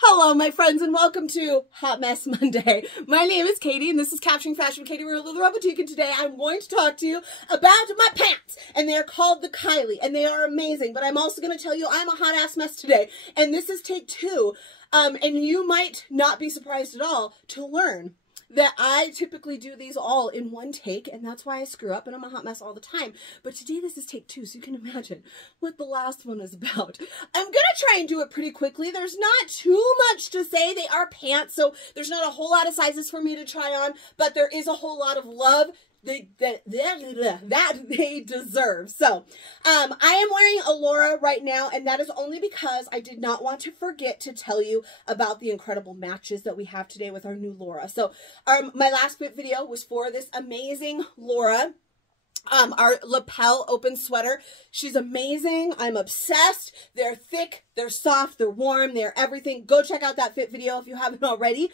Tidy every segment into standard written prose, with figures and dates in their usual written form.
Hello, my friends, and welcome to Hot Mess Monday. My name is Katie, and this is Capturing Fashion with Katie. We're a little boutique, and today I'm going to talk to you about my pants, and they are called the Kylie, and they are amazing. But I'm also going to tell you I'm a hot ass mess today, and this is take two. And you might not be surprised at all to learn that I typically do these all in one take, and that's why I screw up and I'm a hot mess all the time. But today this is take two, so you can imagine what the last one is about. I'm gonna try and do it pretty quickly. There's not too much to say. They are pants, so there's not a whole lot of sizes for me to try on, but there is a whole lot of love that they deserve. So I am wearing a Laura right now, and that is only because I did not want to forget to tell you about the incredible matches that we have today with our new Laura. So my last video was for this amazing Laura, our lapel open sweater. She's amazing. I'm obsessed. They're thick, they're soft, they're warm, they're everything. Go check out that fit video if you haven't already.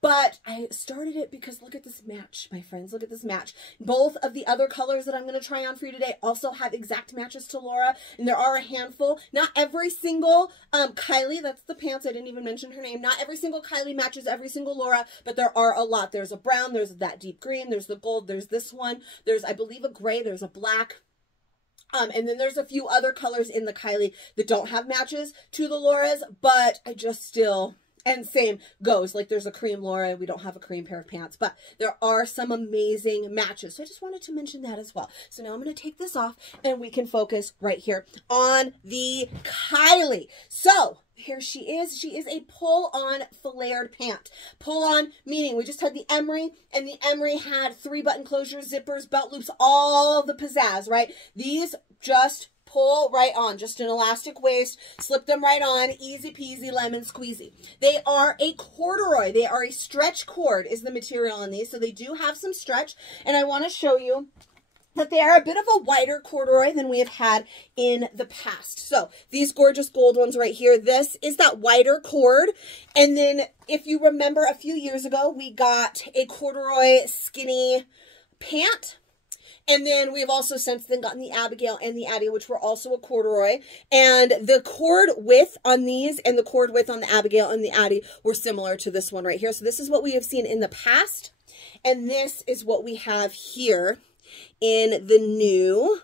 But I started it because look at this match, my friends. Look at this match. Both of the other colors that I'm going to try on for you today also have exact matches to Laura, and there are a handful. Not every single Kylie, that's the pants, I didn't even mention her name. Not every single Kylie matches every single Laura, but there are a lot. There's a brown, there's that deep green, there's the gold, there's this one, there's, I believe, a gray, there's a black. And then there's a few other colors in the Kylie that don't have matches to the Laura's, but I just still, and same goes, like there's a cream Laura, we don't have a cream pair of pants, but there are some amazing matches. So I just wanted to mention that as well. So now I'm going to take this off and we can focus right here on the Kylie. So here she is. She is a pull-on flared pant. Pull-on meaning we just had the emery, and the emery had 3-button closures, zippers, belt loops, all the pizzazz, right? These just pull right on, just an elastic waist, slip them right on, easy peasy, lemon squeezy. They are a corduroy. They are a stretch cord is the material on these, so they do have some stretch, and I want to show you that they are a bit of a wider corduroy than we have had in the past. So these gorgeous gold ones right here, this is that wider cord. And then if you remember a few years ago, we got a corduroy skinny pant. And then we've also since then gotten the Abigail and the Addie, which were also a corduroy. And the cord width on these and the cord width on the Abigail and the Addie were similar to this one right here. So this is what we have seen in the past. And this is what we have here in the new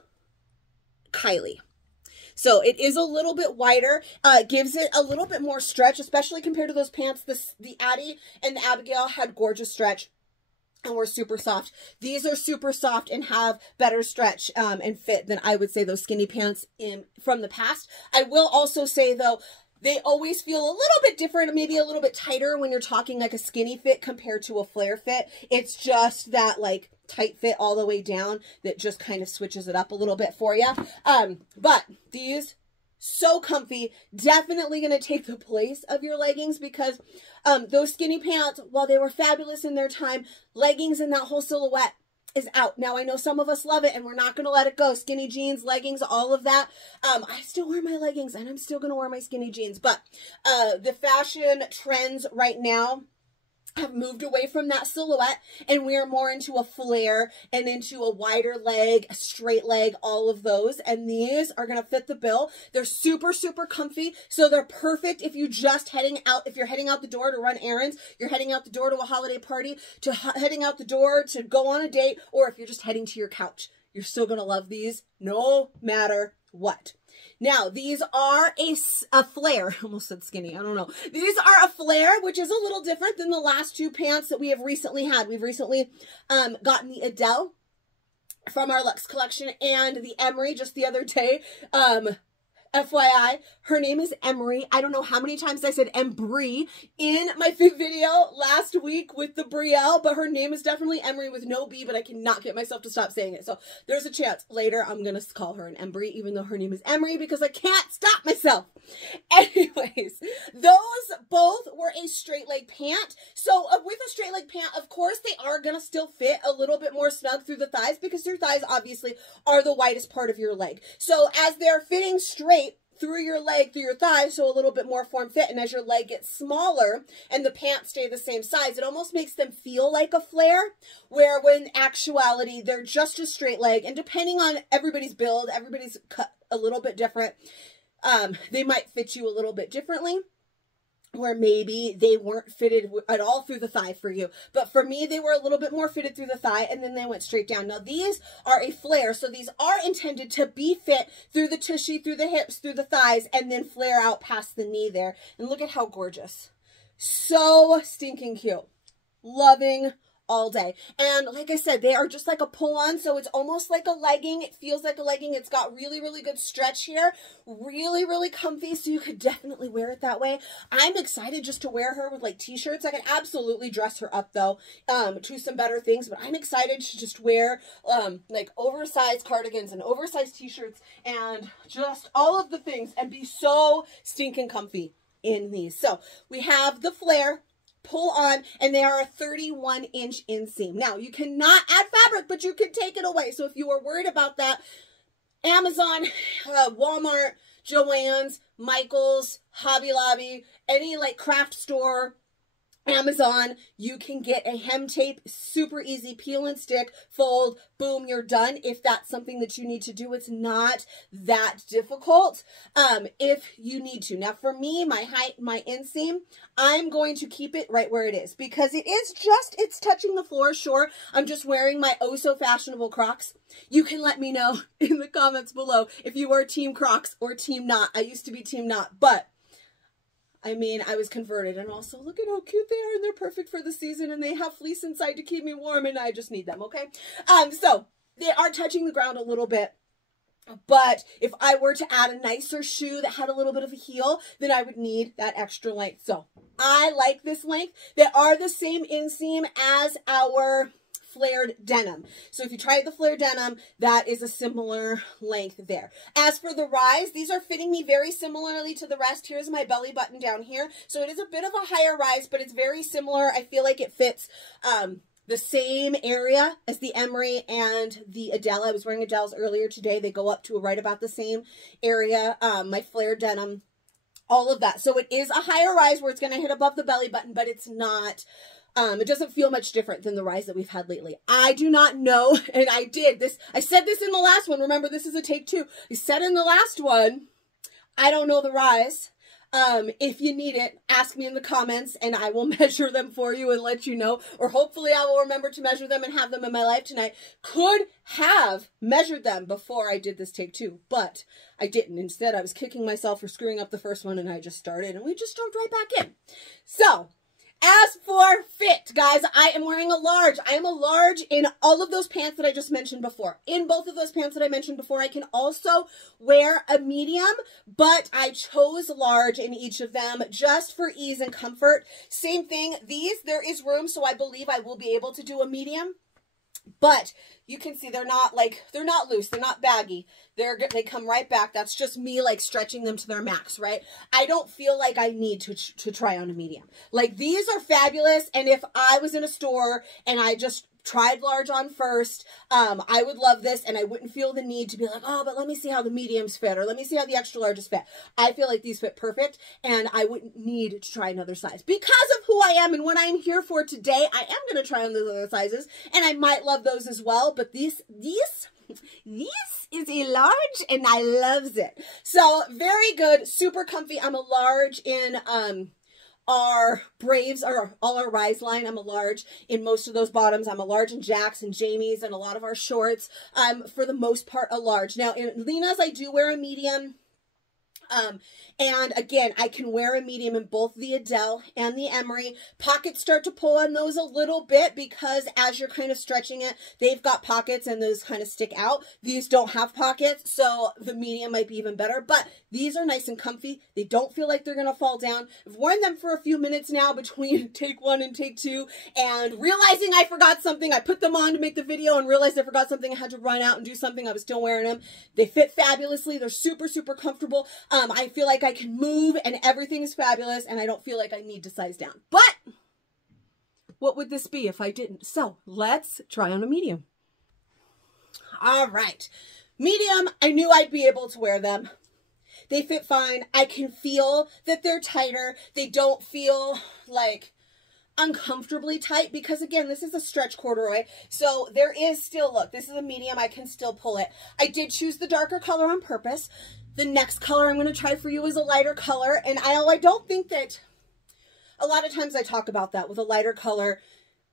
Kylie. So it is a little bit wider, gives it a little bit more stretch, especially compared to those pants. The Addie and the Abigail had gorgeous stretch and were super soft. These are super soft and have better stretch and fit than I would say those skinny pants from the past. I will also say though, they always feel a little bit different, maybe a little bit tighter when you're talking like a skinny fit compared to a flare fit. It's just that like tight fit all the way down that just kind of switches it up a little bit for you. But these, so comfy, definitely going to take the place of your leggings because those skinny pants, while they were fabulous in their time, leggings and that whole silhouette is out. Now, I know some of us love it and we're not going to let it go. Skinny jeans, leggings, all of that. I still wear my leggings and I'm still going to wear my skinny jeans. But the fashion trends right now have moved away from that silhouette and we are more into a flare and into a wider leg, a straight leg, all of those. And these are going to fit the bill. They're super, super comfy. So they're perfect if you're just heading out, if you're heading out the door to run errands, you're heading out the door to a holiday party, to heading out the door to go on a date, or if you're just heading to your couch. You're still going to love these no matter what. Now, these are a flare. I almost said skinny. I don't know. These are a flare, which is a little different than the last two pants that we have recently had. We've recently gotten the Adele from our Luxe collection and the Emery just the other day. FYI, her name is Emery. I don't know how many times I said Embry in my fit video last week with the Brielle, but her name is definitely Emery with no B, but I cannot get myself to stop saying it. So there's a chance later I'm going to call her an Embry, even though her name is Emery, because I can't stop myself. Anyways, those both were a straight leg pant. So with a straight leg pant, of course, they are going to still fit a little bit more snug through the thighs because your thighs obviously are the widest part of your leg. So as they're fitting straight through your leg, through your thighs, so a little bit more form fit, and as your leg gets smaller and the pants stay the same size, it almost makes them feel like a flare, where when in actuality, they're just a straight leg, and depending on everybody's build, everybody's cut a little bit different, they might fit you a little bit differently. where maybe they weren't fitted at all through the thigh for you. But for me, they were a little bit more fitted through the thigh, and then they went straight down. Now, these are a flare, so these are intended to be fit through the tushy, through the hips, through the thighs, and then flare out past the knee there. And look at how gorgeous. So stinking cute. Loving all day. And like I said, they are just like a pull-on, so it's almost like a legging. It feels like a legging. It's got really, really good stretch here. Really, really comfy, so you could definitely wear it that way. I'm excited just to wear her with like t-shirts. I can absolutely dress her up though to some better things, but I'm excited to just wear like oversized cardigans and oversized t-shirts and just all of the things and be so stinking comfy in these. So we have the flare, pull on, and they are a 31-inch inseam. Now, you cannot add fabric, but you can take it away. So if you are worried about that, Amazon, Walmart, Joann's, Michael's, Hobby Lobby, any like craft store, Amazon, you can get a hem tape, super easy, peel and stick, fold, boom, you're done. If that's something that you need to do, it's not that difficult if you need to. Now for me, my height, my inseam, I'm going to keep it right where it is because it is just, it's touching the floor. Sure, I'm just wearing my oh so fashionable Crocs. You can let me know in the comments below if you are team Crocs or team not. I used to be team not, but I mean, I was converted, and also look at how cute they are, and they're perfect for the season, and they have fleece inside to keep me warm, and I just need them, okay? So they are touching the ground a little bit, but if I were to add a nicer shoe that had a little bit of a heel, then I would need that extra length. So I like this length. They are the same inseam as our flared denim. So if you try the flared denim, that is a similar length there. As for the rise, these are fitting me very similarly to the rest. Here's my belly button down here. So it is a bit of a higher rise, but it's very similar. I feel like it fits the same area as the Emery and the Adele. I was wearing Adele's earlier today. They go up to right about the same area. My flared denim, all of that. So it is a higher rise where it's going to hit above the belly button, but it's not it doesn't feel much different than the rise that we've had lately. I do not know, and I said this in the last one. Remember, this is a take 2. I said in the last one, I don't know the rise. If you need it, ask me in the comments, and I will measure them for you and let you know. Or hopefully I will remember to measure them and have them in my life tonight. Could have measured them before I did this take 2, but I didn't. Instead, I was kicking myself for screwing up the first one, and I just started, and we just jumped right back in. So as for fit, guys, I am wearing a large. I am a large in all of those pants that I just mentioned before. In both of those pants that I mentioned before, I can also wear a medium, but I chose large in each of them just for ease and comfort. Same thing, these, there is room, so I believe I will be able to do a medium. But you can see they're not loose. They're not baggy. They come right back. That's just me like stretching them to their max, right? I don't feel like I need to try on a medium. Like these are fabulous. And if I was in a store and I just tried large on first, I would love this, and I wouldn't feel the need to be like, oh, but let me see how the mediums fit, or let me see how the extra larges fit. I feel like these fit perfect, and I wouldn't need to try another size. Because of who I am and what I'm here for today, I am going to try on those other sizes, and I might love those as well, but these is a large, and I loves it. So, very good, super comfy. I'm a large in, our Braves, or all our Rise line. I'm a large in most of those bottoms. I'm a large in Jack's and Jamie's and a lot of our shorts. For the most part, a large. Now, in Lena's, I do wear a medium. And again, I can wear a medium in both the Adele and the Emery. Pockets start to pull on those a little bit because as you're kind of stretching it, they've got pockets and those kind of stick out. These don't have pockets, so the medium might be even better, but these are nice and comfy. They don't feel like they're going to fall down. I've worn them for a few minutes now between take 1 and take 2, and realizing I forgot something. I put them on to make the video and realized I forgot something. I had to run out and do something. I was still wearing them. They fit fabulously. They're super, super comfortable. I feel like I can move and everything is fabulous, and I don't feel like I need to size down. But what would this be if I didn't? So let's try on a medium. All right. Medium, I knew I'd be able to wear them. They fit fine. I can feel that they're tighter. They don't feel like uncomfortably tight because, again, this is a stretch corduroy. So there is still, look, this is a medium. I can still pull it. I did choose the darker color on purpose. The next color I'm going to try for you is a lighter color. And I don't think that a lot of times I talk about that with a lighter color.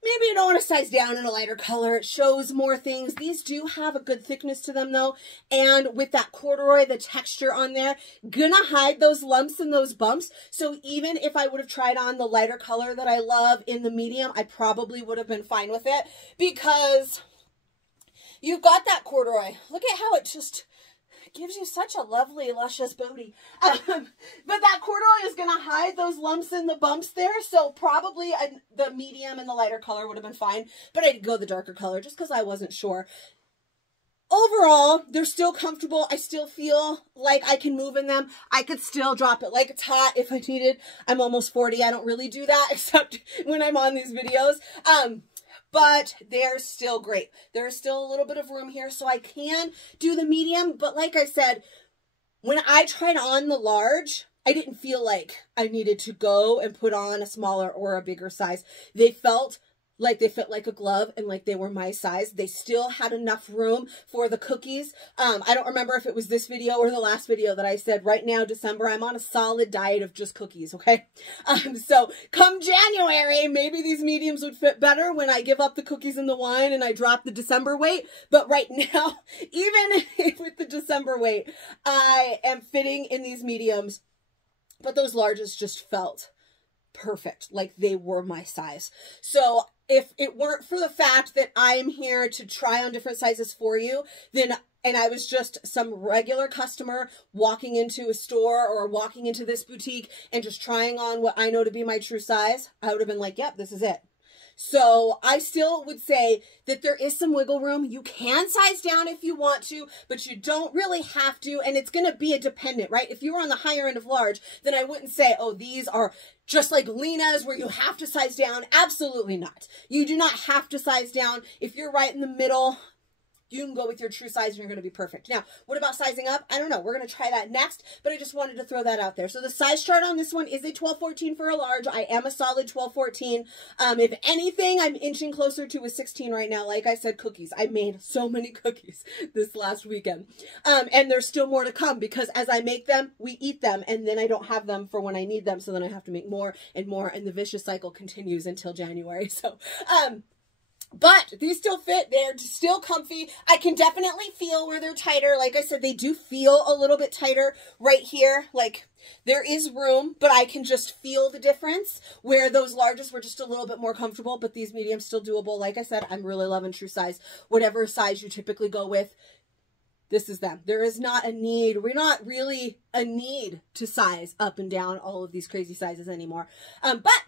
Maybe you don't want to size down in a lighter color. It shows more things. These do have a good thickness to them though. And with that corduroy, the texture on there, gonna hide those lumps and those bumps. So even if I would have tried on the lighter color that I love in the medium, I probably would have been fine with it because you've got that corduroy. Look at how it just gives you such a lovely, luscious booty. But that corduroy is going to hide those lumps and the bumps there. So probably the medium and the lighter color would have been fine. But I did go the darker color just because I wasn't sure. Overall, they're still comfortable. I still feel like I can move in them. I could still drop it like it's hot if I needed. I'm almost 40. I don't really do that except when I'm on these videos. But they're still great. There's still a little bit of room here, so I can do the medium. But like I said, when I tried on the large, I didn't feel like I needed to go and put on a smaller or a bigger size. They felt like they fit like a glove and like they were my size. They still had enough room for the cookies. I don't remember if it was this video or the last video that I said right now, December, I'm on a solid diet of just cookies, okay? So come January, maybe these mediums would fit better when I give up the cookies and the wine and I drop the December weight. But right now, even with the December weight, I am fitting in these mediums, but those larges just felt perfect, like they were my size. So if it weren't for the fact that I am here to try on different sizes for you, then, and I was just some regular customer walking into a store or walking into this boutique and just trying on what I know to be my true size, I would have been like, yep, this is it. So I still would say that there is some wiggle room. You can size down if you want to, but you don't really have to. And it's going to be a dependent, right? If you were on the higher end of large, then I wouldn't say, oh, these are just like Lena's where you have to size down. Absolutely not. You do not have to size down. If you're right in the middle, you can go with your true size and you're going to be perfect. Now, what about sizing up? I don't know. We're going to try that next, but I just wanted to throw that out there. So the size chart on this one is a 12-14 for a large. I am a solid 12-14. If anything, I'm inching closer to a 16 right now. Like I said, cookies. I made so many cookies this last weekend. And there's still more to come because as I make them, we eat them and then I don't have them for when I need them. So then I have to make more and more and the vicious cycle continues until January. So, but these still fit. They're still comfy. I can definitely feel where they're tighter. Like I said, they do feel a little bit tighter right here. Like there is room, but I can just feel the difference where those larges were just a little bit more comfortable, but these mediums still doable. Like I said, I'm really loving true size. Whatever size you typically go with, this is them. There is not a need. We're not really a need to size up and down all of these crazy sizes anymore. But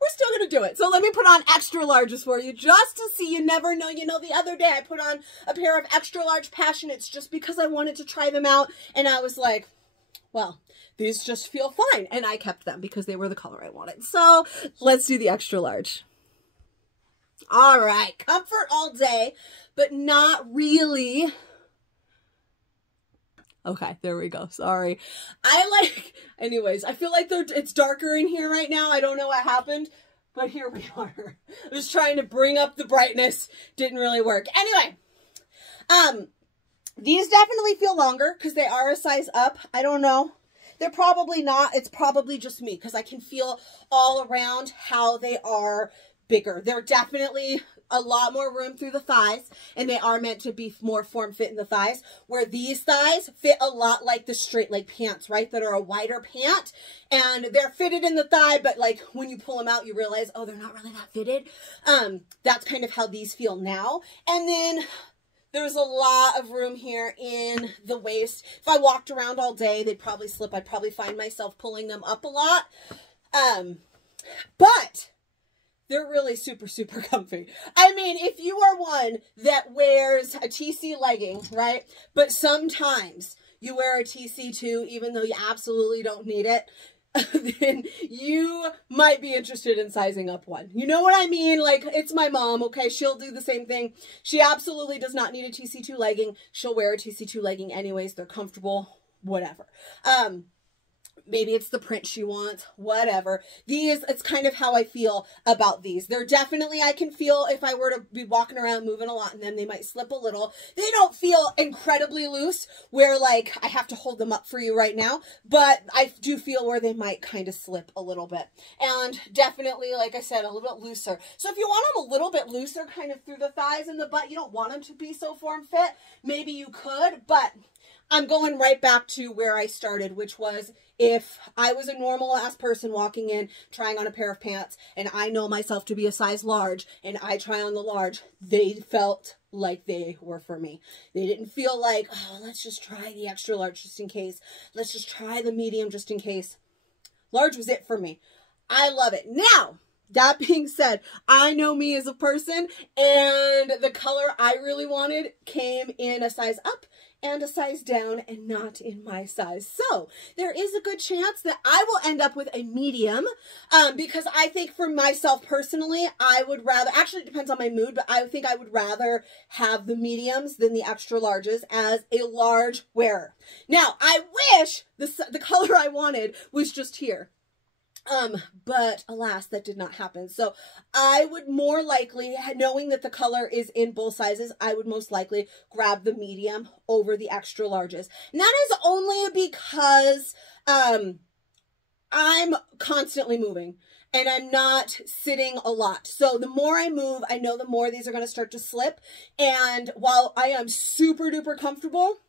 we're still going to do it. So let me put on extra larges for you just to see. You never know. You know, the other day I put on a pair of extra large Passionates just because I wanted to try them out. And I was like, well, these just feel fine. And I kept them because they were the color I wanted. So let's do the extra large. All right. Comfort all day, but not really. Okay, there we go. Sorry. Anyways, I feel like it's darker in here right now. I don't know what happened, but here we are. I was trying to bring up the brightness. Didn't really work. Anyway, these definitely feel longer because they are a size up. I don't know. They're probably not. It's probably just me because I can feel all around how they are bigger. They're definitely a lot more room through the thighs, and they are meant to be more form fit in the thighs, where these thighs fit a lot like the straight leg pants, right? That are a wider pant, and they're fitted in the thigh, but like when you pull them out, you realize, oh, they're not really that fitted. That's kind of how these feel now. And then there's a lot of room here in the waist. If I walked around all day, they'd probably slip. I'd probably find myself pulling them up a lot. But they're really super, super comfy. I mean, if you are one that wears a TC legging, right? But sometimes you wear a TC too, even though you absolutely don't need it, then you might be interested in sizing up one. You know what I mean? Like, it's my mom, okay? She'll do the same thing. She absolutely does not need a TC2 legging. She'll wear a TC2 legging anyways. They're comfortable, whatever. Maybe it's the print she wants, whatever. These, it's kind of how I feel about these. They're definitely, I can feel if I were to be walking around moving a lot in them, they might slip a little. They don't feel incredibly loose where like I have to hold them up for you right now, but I do feel where they might kind of slip a little bit. And definitely, like I said, a little bit looser. So if you want them a little bit looser kind of through the thighs and the butt, you don't want them to be so form fit, maybe you could, but I'm going right back to where I started, which was if I was a normal ass person walking in, trying on a pair of pants, and I know myself to be a size large, and I try on the large, they felt like they were for me. They didn't feel like, oh, let's just try the extra large just in case. Let's just try the medium just in case. Large was it for me. I love it. Now, that being said, I know me as a person, and the color I really wanted came in a size up and a size down and not in my size. So there is a good chance that I will end up with a medium because I think for myself personally, I would rather, actually it depends on my mood, but I think I would rather have the mediums than the extra larges as a large wearer. Now, I wish the color I wanted was just here. But alas, that did not happen. So I would more likely, knowing that the color is in both sizes, I would most likely grab the medium over the extra larges. And that is only because, I'm constantly moving and I'm not sitting a lot. So the more I move, I know the more these are going to start to slip. And while I am super duper comfortable,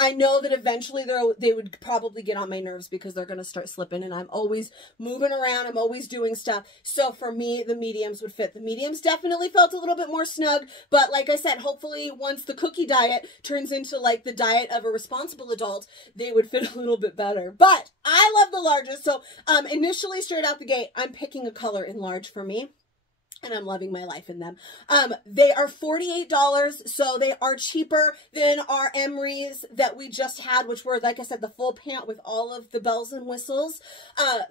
I know that eventually they would probably get on my nerves because they're going to start slipping and I'm always moving around. I'm always doing stuff. So for me, the mediums would fit. The mediums definitely felt a little bit more snug. But like I said, hopefully once the cookie diet turns into like the diet of a responsible adult, they would fit a little bit better. But I love the largest. So initially straight out the gate, I'm picking a color in large for me. And I'm loving my life in them. They are $48, so they are cheaper than our Emerys that we just had, which were, like I said, the full pant with all of the bells and whistles.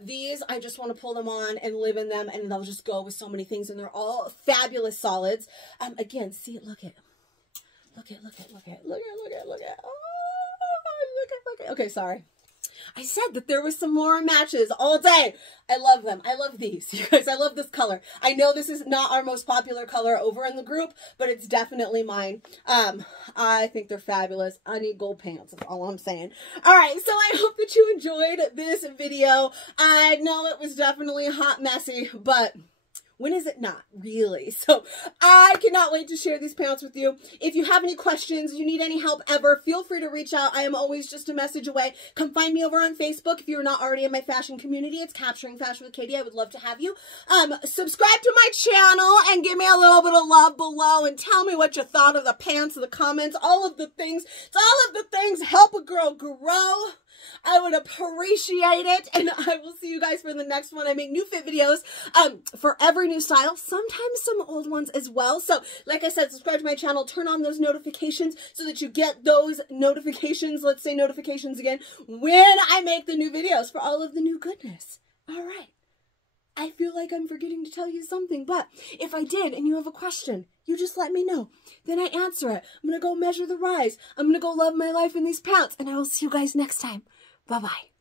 These, I just want to pull them on and live in them, and they'll just go with so many things, and they're all fabulous solids. Again, see, look at. Oh, look at. Okay, sorry. I said that there was some more matches all day. I love them. I love these. You guys, I love this color. I know this is not our most popular color over in the group, but it's definitely mine. I think they're fabulous. I need gold pants. That's all I'm saying. All right, so I hope that you enjoyed this video. I know it was definitely hot, messy, but when is it not? Really? So I cannot wait to share these pants with you. If you have any questions, you need any help ever, feel free to reach out. I am always just a message away. Come find me over on Facebook. If you're not already in my fashion community, it's Capturing Fashion with Katie. I would love to have you. Subscribe to my channel and give me a little bit of love below and tell me what you thought of the pants, the comments, all of the things. It's all of the things help a girl grow. I would appreciate it, and I will see you guys for the next one. I make new fit videos for every new style, sometimes some old ones as well. So like I said, subscribe to my channel, turn on those notifications so that you get those notifications, let's say notifications again, when I make the new videos for all of the new goodness. All right. I feel like I'm forgetting to tell you something, but if I did and you have a question, you just let me know. Then I answer it. I'm going to go measure the rise. I'm going to go love my life in these pants, and I will see you guys next time. Bye-bye.